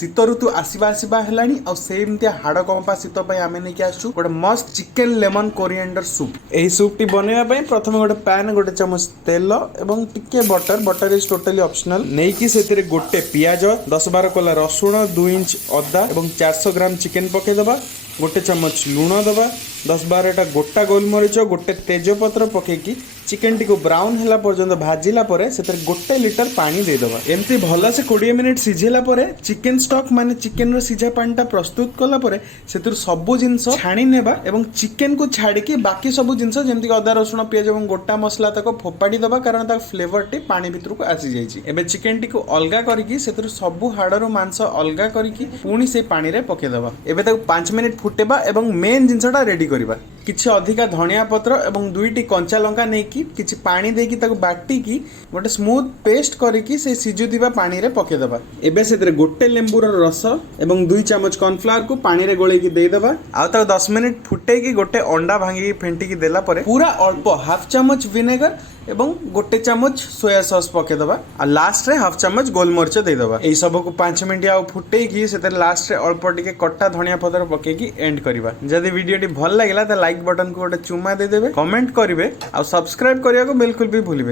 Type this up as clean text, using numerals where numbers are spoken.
शीत ऋतु आसवा आसवा हेलानी आ सेमती हाड़ कंपा शीत आम नहीं आसु गोटे मस्त चिकेन लेमन कोरिएंडर सूप। यही सूप टी बनवाई प्रथम गोटे पैन गोटे चमच तेल एवं टिके butter butter is totally optional नहीं कि से गोटे पियाज 10-12 कोला रसुण 2 इंच अदा और 400 ग्राम चिकेन पकईदबा गोटे चमच लुण दबा 10-12टा गोटा गोलमरीच गोटे तेजपत्र पकईकी चिकेन टी को ब्राउन है पर्यंत भाजिला गोटे लिटर पानी देदबा एमती भल से 20 मिनिट सिझेला चिकेन स्टॉक माने चिकेन रो सिझा पानीटा प्रस्तुत कला सबु जिनस छाणी नेबा एवं चिकेन को छाड़ी बाकी सबु जिनस जेमती अदा रसुण पियाज और गोटा मसला तक फोपाड़ी दबा कारण ता फ्लेवर टी पानी भितर को आसी जाइछि। एबे चिकेन टी को अलगा करिकी सेतिर सबु हाड़र मांस अलगा करिकी पुणी से पानी रे पके दबा। एबे ताको 5 मिनिट फुटेबा एवं मेन जिनसटा रेडी करिबा किछि अधिका धनिया पत्र एवं 2टी कंचा लंका नेकी किछि पानी देकी ताको बाटिकी गोटे स्मूथ पेस्ट करिकी से सिजुदिबा पानी रे पके दबा। एबे सेतिर गोटे लेंबुर रस एवं 2 चमच कॉर्नफ्लावर को पानी रे गोळेकी देई दबा आ ताको 10 मिनिट फुटेकी गोटे अंडा भांगी फेंटिकी देला परे पूरा अल्प हाफ चमच विनेगर एवं गोटे चमच सोया सॉस पके दबा आ लास्ट रे हाफ चमच गोलमरीच दे दबा। एई सब को 5 मिनिट आ फुटेकी सेतिर लास्ट रे अल्प टिके कट्टा धनिया पत्र पकेकी एंड करबा। जदि वीडियो टी भल लागिला त लाइक बटन को गोटे चुमा दे देबे कमेंट करिवे आ सब्सक्राइब करिया को बिल्कुल भी भूलिबे।